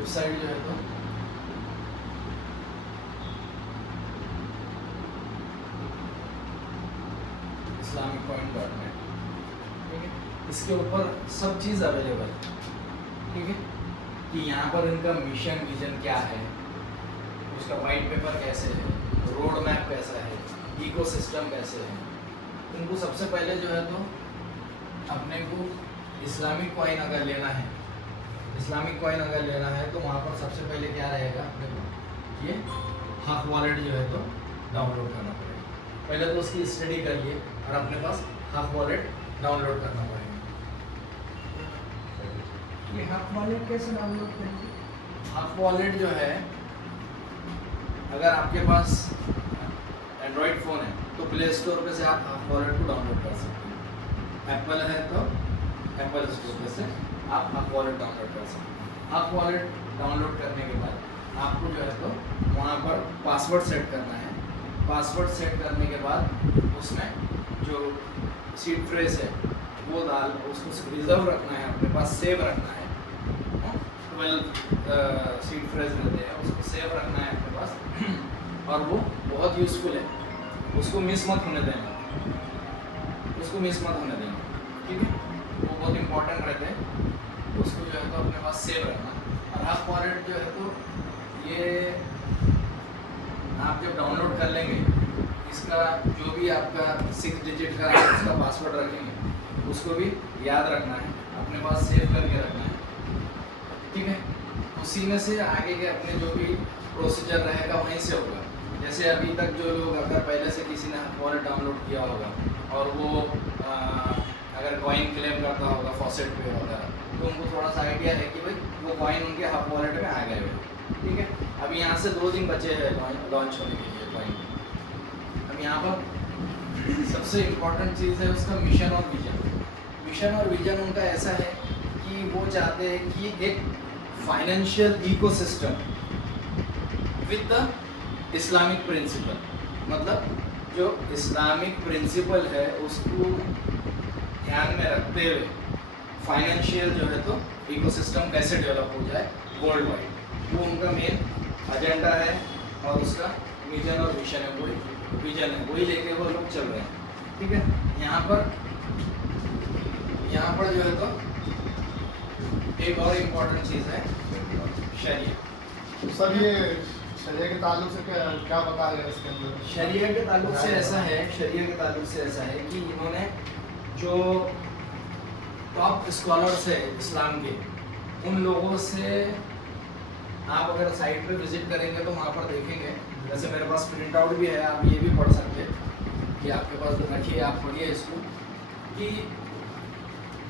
Website जो है तो islamicoin.net, ठीक है। इसके ऊपर सब चीज़ अवेलेबल है, ठीक है, कि यहाँ पर इनका मिशन विजन क्या है, उसका वाइट पेपर कैसे है, रोड मैप कैसा है, इकोसिस्टम कैसे है। उनको सबसे पहले जो है तो अपने को इस्लामिक कॉइन अगर लेना है, इस्लामिक कॉइन अगर लेना है तो वहाँ पर सबसे पहले क्या रहेगा, अपने को ये हक वॉलेट जो है तो डाउनलोड करना पड़ेगा। पहले तो उसकी स्टडी करिए और अपने पास हक वॉलेट डाउनलोड करना पड़ेगा। ये हक वॉलेट कैसे डाउनलोड करेंगे? हक वॉलेट जो है, अगर आपके पास एंड्रॉयड फ़ोन है तो प्ले स्टोर पे से आप हक वॉलेट को डाउनलोड कर सकते हैं। एप्पल है तो एप्पल स्टोर पे से आप हक वॉलेट डाउनलोड कर सकते हैं। हक वॉलेट डाउनलोड करने के बाद आपको जो है तो वहाँ पर पासवर्ड सेट करना है। पासवर्ड सेट करने के बाद उसमें जो सीड फ्रेज है वो डाल, उसको रिजर्व रखना है, अपने पास सेव रखना है। 12 सीड फ्रेज रहते हैं, उसको सेव रखना है अपने पास और वो बहुत यूज़फुल है, उसको मिस मत होने देना, उसको मिस मत होने देना, ठीक है। वो बहुत इंपॉर्टेंट रहते हैं, उसको जो है तो अपने पास सेव रखना। और हक वॉलेट जो है तो ये आप जब डाउनलोड कर लेंगे, इसका जो भी आपका 6 डिजिट का उसका पासवर्ड रखेंगे उसको भी याद रखना है, अपने पास सेव करके रखना है, ठीक है। उसी में से आगे के अपने जो भी प्रोसीजर रहेगा वहीं से होगा। जैसे अभी तक जो लोग अगर पहले से किसी ने हक वॉलेट डाउनलोड किया होगा और वो अगर कॉइन क्लेम करता होगा फॉसेट पे वगैरह, तो उनको थोड़ा सा आइडिया है कि भाई वो कॉइन उनके हक वॉलेट में आ गए हुए, ठीक है। अभी यहाँ से 2 दिन बचे हैं लॉन्च होने के लिए कॉइन। अब यहाँ पर सबसे इम्पोर्टेंट चीज़ है उसका मिशन और विजन। मिशन और विजन उनका ऐसा है कि वो चाहते हैं कि एक financial ecosystem with the Islamic principle, मतलब जो इस्लामिक प्रिंसिपल है उसको ध्यान में रखते हुए फाइनेंशियल जो है तो इकोसिस्टम कैसे डेवलप हो जाए वर्ल्ड वाइड, वो उनका मेन एजेंडा है। और उसका विजन और विजन है, वही लेके वो लोग चल रहे हैं, ठीक है। यहाँ पर जो है तो एक और इम्पोर्टेंट चीज़ है शरीयत। सर ये शरीयत के ताल्लुक से क्या बता रहे हैं इसके अंदर? शरीयत के ताल्लुक से ऐसा है, शरीयत के ताल्लुक से ऐसा है कि इन्होंने जो टॉप स्कॉलर्स है इस्लाम के, उन लोगों से आप अगर साइट पे विजिट करेंगे तो वहाँ पर देखेंगे, जैसे मेरे पास प्रिंट आउट भी है, आप ये भी पढ़ सकते हैं कि आपके पास रखिए, आप पढ़िए इसको, कि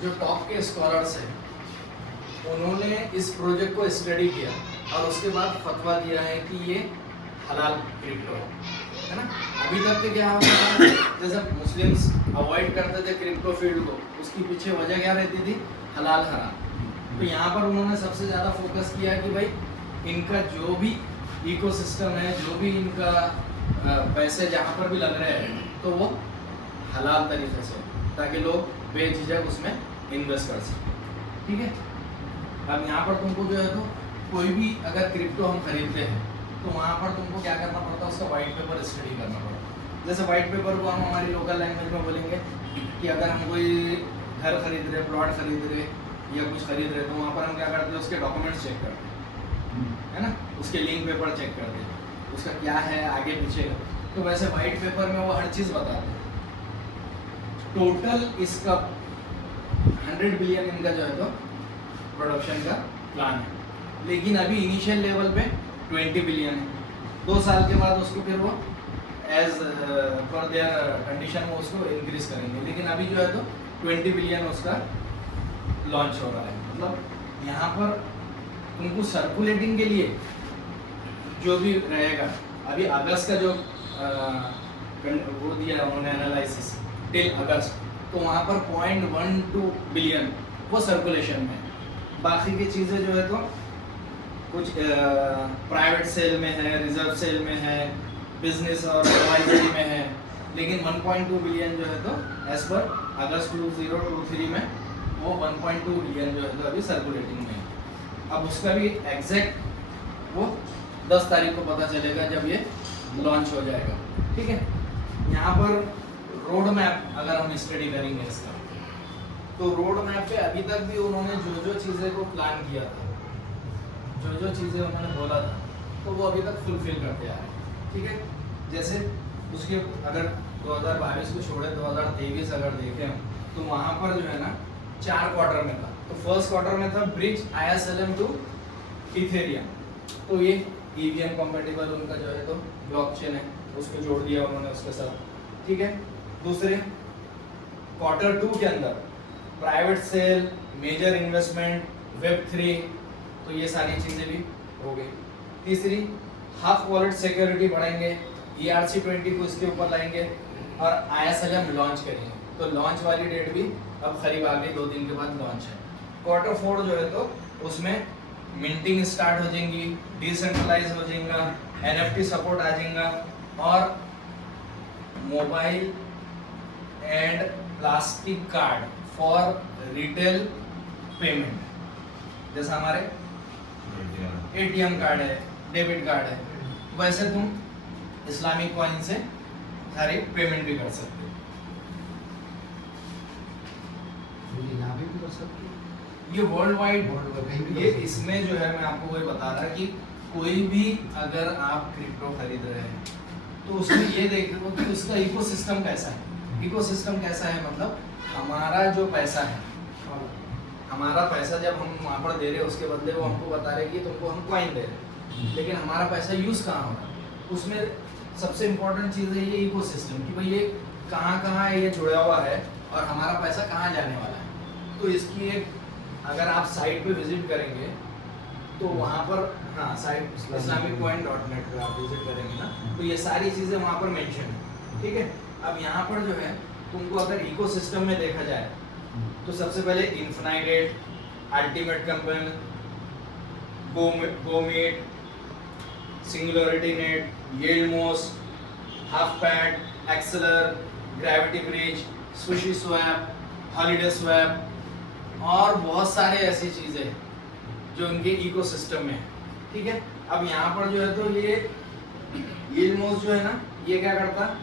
जो टॉप के स्कॉलर्स हैं उन्होंने इस प्रोजेक्ट को स्टडी किया और उसके बाद फतवा दिया है कि ये हलाल क्रिप्टो है ना। अभी तक के क्या होता है, जैसे मुस्लिम्स अवॉइड करते थे क्रिप्टो फील्ड को, उसकी पीछे वजह क्या रहती थी, हलाल हराम। तो यहाँ पर उन्होंने सबसे ज़्यादा फोकस किया कि भाई इनका जो भी इकोसिस्टम है, जो भी इनका पैसे जहाँ पर भी लग रहे हैं तो वो हलाल तरीके से, ताकि लोग बेझिझक उसमें इन्वेस्ट कर सकें, ठीक है। अब यहाँ पर तुमको जो है तो कोई भी अगर क्रिप्टो हम खरीदते हैं तो वहाँ पर तुमको क्या करना पड़ता है, उसका वाइट पेपर स्टडी करना पड़ता है। जैसे वाइट पेपर को हम हमारी लोकल लैंग्वेज में बोलेंगे कि अगर हम कोई घर खरीद रहे, प्लॉट खरीद रहे या कुछ खरीद रहे, तो वहाँ पर हम क्या करते हैं, उसके डॉक्यूमेंट्स चेक करते हैं, है ना, उसके लिंक पेपर चेक करते हैं, उसका क्या है आगे पीछे का। तो वैसे वाइट पेपर में वो हर चीज़ बताते हैं। टोटल इसका 100 बिलियन इनका जो है तो प्रोडक्शन का प्लान है, लेकिन अभी इनिशियल लेवल पे 20 बिलियन है। 2 साल के बाद उसको फिर वो एज पर देयर कंडीशन में उसको इंक्रीज करेंगे, लेकिन अभी जो है तो 20 बिलियन उसका लॉन्च हो रहा है। मतलब यहाँ पर तुमको सर्कुलेटिंग के लिए जो भी रहेगा, अभी अगस्त का जो वो दिया उन्होंने एनालिसिस टिल अगस्त, तो वहाँ पर 0.12 बिलियन वो सर्कुलेशन में है। बाकी की चीज़ें जो है तो कुछ प्राइवेट सेल में है, रिजर्व सेल में है, बिजनेस और एडवाइजरी में है, लेकिन 1.2 बिलियन जो है तो एज पर अगस्त 2023 में वो 1.2 बिलियन जो है तो अभी सर्कुलेटिंग में है। अब उसका भी एग्जैक्ट वो 10 तारीख को पता चलेगा जब ये लॉन्च हो जाएगा। ठीक है, यहाँ पर रोड मैप अगर हम स्टडी करेंगे इसका, तो रोड मैप पे अभी तक भी उन्होंने जो चीज़ें को प्लान किया था, जो चीज़ें उन्होंने बोला था, तो वो अभी तक फुलफिल करते आ रहे हैं। ठीक है, जैसे उसके अगर 2022 को छोड़े 2023 अगर देखें हम, तो वहाँ पर जो है ना 4 क्वार्टर में था। तो फर्स्ट क्वार्टर में था ब्रिज ISLM टू इथेरियम, तो ये EVM कंपेटिबल उनका जो है तो ब्लॉकचेन है, उसको जोड़ दिया उन्होंने उसके साथ। ठीक है, दूसरे क्वार्टर 2 के अंदर private sale, major investment, Web3, तो ये सारी चीज़ें भी हो गई। तीसरी हाफ वॉलेट सिक्योरिटी बढ़ाएंगे, ERC20 को इसके ऊपर लाएंगे और ISLM लॉन्च करेंगे। तो लॉन्च वाली डेट भी अब करीब आ गई, 2 दिन के बाद लॉन्च है। क्वार्टर 4 जो है तो उसमें मिंटिंग स्टार्ट हो जाएंगी, डिसेंट्रलाइज हो जाएगा, NFT सपोर्ट आ जाएगा और mobile and plastic card for retail payment, जैसा हमारे ATM कार्ड है, डेबिट कार्ड है, वैसे तुम इस्लामिक कॉइन से सारी पेमेंट भी कर सकते हो। यहाँ भी कर सकते हैं। ये वर्ल्ड वाइड, कहीं भी ये कर सकते इसमें जो है मैं आपको वही बता रहा कि कोई भी अगर आप क्रिप्टो खरीद रहे हैं तो उसमें ये देखो कि उसका इकोसिस्टम कैसा है। इकोसिस्टम कैसा है मतलब हमारा जो पैसा है, हमारा पैसा जब हम वहाँ पर दे रहे हैं उसके बदले वो हमको बता रहे कि तुमको हम कॉइन दे रहे हैं, लेकिन हमारा पैसा यूज़ कहाँ हो रहा है, उसमें सबसे इम्पोर्टेंट चीज़ है ये इकोसिस्टम कि भाई ये कहाँ ये जुड़ा हुआ है और हमारा पैसा कहाँ जाने वाला है। तो इसकी एक अगर आप साइट पे विजिट करेंगे तो वहाँ पर हाँ साइट islamicoin.net पे आप विजिट करेंगे ना, तो ये सारी चीज़ें वहाँ पर मेंशन है। ठीक है, अब यहाँ पर जो है तुमको अगर इकोसिस्टम में देखा जाए तो सबसे पहले इन्फिनाइटेड, अल्टीमेट कंपनी, गोमेट, सिंगुलरिटी नेट, येल्डमोस, Halfpad, Exceller, Gravity Bridge, Sushi Swap, Holiday Swap और बहुत सारे ऐसी चीज़ें जो उनके इकोसिस्टम में है। ठीक है, अब यहाँ पर जो है तो ये येल्डमोस जो है ना, ये क्या करता,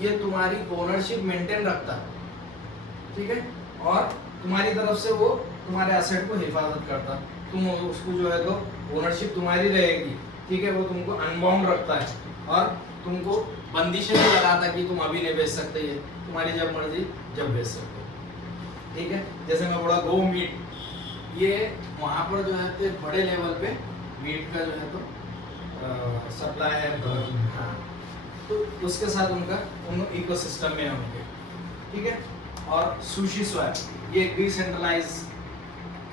ये तुम्हारी ओनरशिप मेंटेन रखता। ठीक है, और तुम्हारी तरफ से वो तुम्हारे एसेट को हिफाजत करता, तुम उसको जो है तो ओनरशिप तुम्हारी रहेगी। ठीक है, वो तुमको अनबाउंड रखता है और तुमको बंदिशें भी लगाता कि तुम अभी नहीं बेच सकते, ये तुम्हारी जब मर्जी जब बेच सकते हो। ठीक है, जैसे मैं बोला गो मीट, ये वहाँ पर जो है तो बड़े लेवल पे मीट का जो है तो सप्लाई है। हाँ, तो उसके साथ उनका उन इकोसिस्टम में है उनके। ठीक है, और सुशी स्वैप ये डिसेंट्रलाइज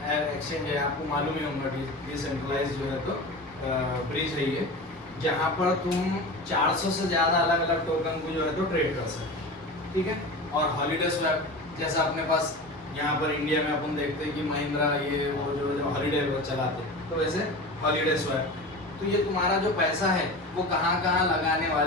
एक्सचेंज है, आपको मालूम ही होगा। डिसेंट्रलाइज जो है तो ब्रिज है ये, जहाँ पर तुम 400 से ज़्यादा अलग अलग टोकन को जो है तो ट्रेड कर सकते। ठीक है, और हॉलिडे स्वैप जैसा अपने पास यहाँ पर इंडिया में अपन देखते हैं कि महिंद्रा ये वो जो हॉलिडे चलाते, तो वैसे हॉलिडे स्वैप, तो ये तुम्हारा जो पैसा है वो कहाँ लगाने वाले